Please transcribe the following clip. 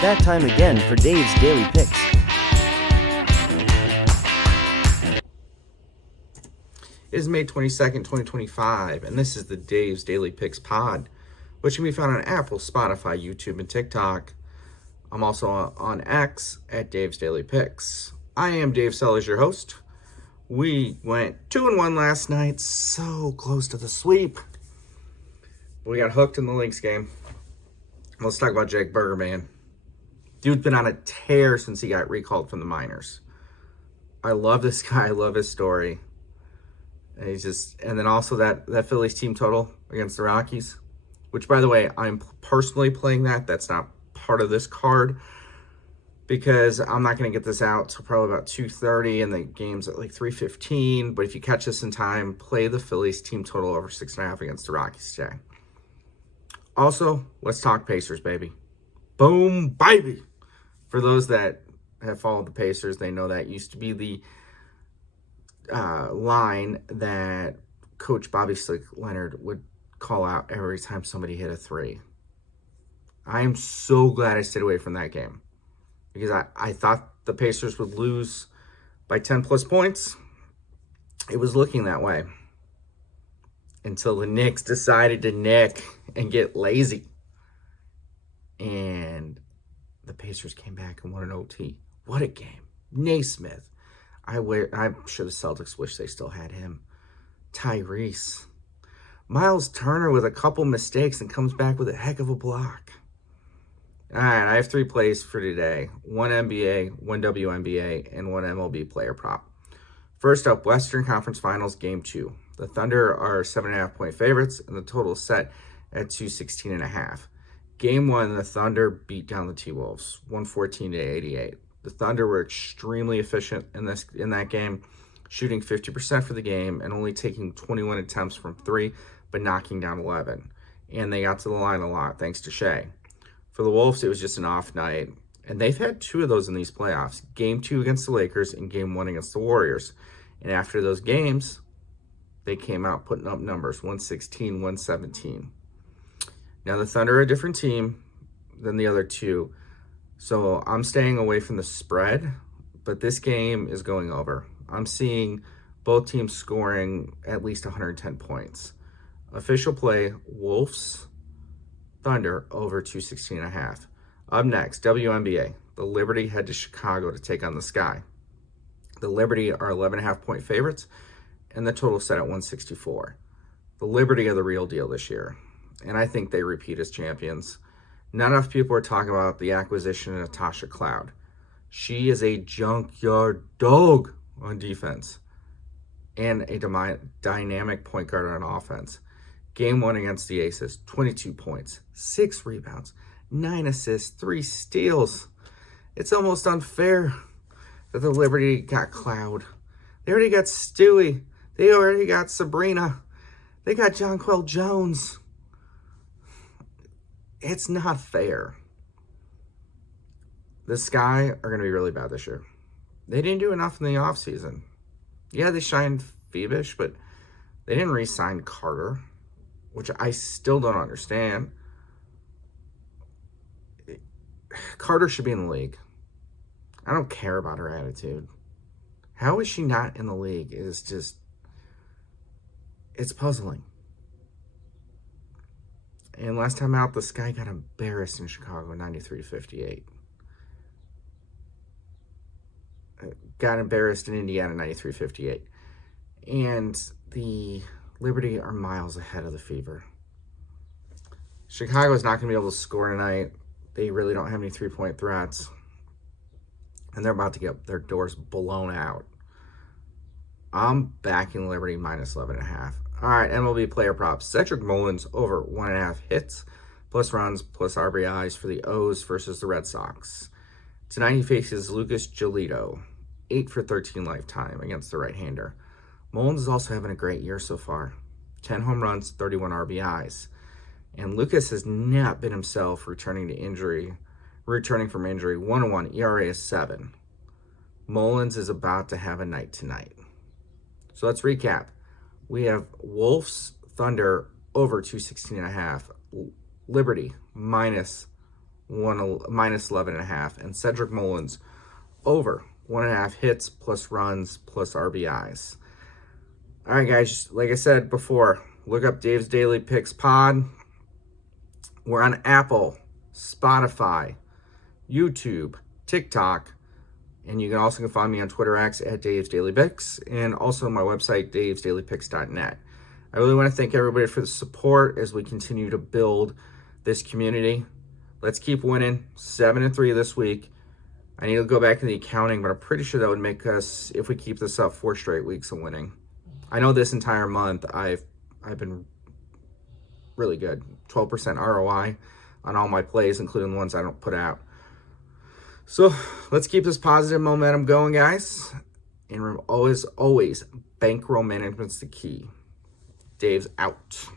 It's that time again for Dave's Daily Picks. It is May 22nd, 2025, and this is the Dave's Daily Picks pod, which can be found on Apple, Spotify, YouTube, and TikTok. I'm also on X at Dave's Daily Picks. I am Dave Sellers, your host. We went 2-1 last night, so close to the sweep. But we got hooked in the Lynx game. Let's talk about Jake Burger, man. Dude's been on a tear since he got recalled from the minors. I love this guy. I love his story. And then also that Phillies team total against the Rockies, which, by the way, I'm personally playing that. That's not part of this card because I'm not going to get this out till probably about 2:30, and the game's at like 3:15. But if you catch this in time, play the Phillies team total over 6.5 against the Rockies today. Also, let's talk Pacers, baby. Boom, baby. For those that have followed the Pacers, they know that used to be the line that Coach Bobby Slick Leonard would call out every time somebody hit a three. I am so glad I stayed away from that game because I thought the Pacers would lose by 10 plus points. It was looking that way until the Knicks decided to nick and get lazy. And the Pacers came back and won an OT. What a game. Naismith. I'm sure the Celtics wish they still had him. Tyrese. Miles Turner with a couple mistakes and comes back with a heck of a block. All right, I have 3 plays for today. 1 NBA, 1 WNBA, and 1 MLB player prop. First up, Western Conference Finals Game 2. The Thunder are 7.5-point favorites, and the total is set at 216.5. Game 1, the Thunder beat down the T-Wolves, 114-88. The Thunder were extremely efficient in that game, shooting 50% for the game and only taking 21 attempts from 3, but knocking down 11. And they got to the line a lot, thanks to Shea. For the Wolves, it was just an off night, and they've had 2 of those in these playoffs, Game 2 against the Lakers and Game 1 against the Warriors. And after those games, they came out putting up numbers, 116, 117. Now, the Thunder are a different team than the other 2, so I'm staying away from the spread, but this game is going over. I'm seeing both teams scoring at least 110 points. Official play, Wolves, Thunder over 216.5. Up next, WNBA. The Liberty head to Chicago to take on the Sky. The Liberty are 11.5-point favorites, and the total set at 164. The Liberty are the real deal this year, and I think they repeat as champions. Not enough people are talking about the acquisition of Natasha Cloud. She is a junkyard dog on defense and a dynamic point guard on offense. Game 1 against the Aces, 22 points, 6 rebounds, 9 assists, 3 steals. It's almost unfair that the Liberty got Cloud. They already got Stewie. They already got Sabrina. They got Jonquel Jones. It's not fair. The Sky are going to be really bad this year. They didn't do enough in the offseason. Yeah, they shined Phoebish, but they didn't re-sign Carter, which I still don't understand. Carter should be in the league. I don't care about her attitude. How is she not in the league is just, it's puzzling. And last time out, the Sky got embarrassed in Chicago, 93-58. Got embarrassed in Indiana, 93-58. And the Liberty are miles ahead of the Fever. Chicago is not going to be able to score tonight. They really don't have any three-point threats. And they're about to get their doors blown out. I'm backing Liberty minus 11.5. All right, MLB player props. Cedric Mullins over 1.5 hits, plus runs, plus RBIs for the O's versus the Red Sox. Tonight he faces Lucas Giolito, 8 for 13 lifetime against the right-hander. Mullins is also having a great year so far. 10 home runs, 31 RBIs. And Lucas has not been himself returning from injury. 1-1, ERA is 7. Mullins is about to have a night tonight. So let's recap. We have Wolves, Thunder over 216.5. Liberty minus minus 11.5. And Cedric Mullins, over 1.5 hits plus runs plus RBIs. All right, guys, like I said before, look up Dave's Daily Picks Pod. We're on Apple, Spotify, YouTube, TikTok, and you can also find me on Twitter X at Dave's Daily Picks, and also my website, davesdailypicks.net. I really want to thank everybody for the support as we continue to build this community. Let's keep winning. 7-3 this week. I need to go back to the accounting, but I'm pretty sure that would make us, if we keep this up, 4 straight weeks of winning. I know this entire month I've been really good. 12% ROI on all my plays, including the ones I don't put out. So let's keep this positive momentum going, guys. And always, bankroll management's the key. Dave's out.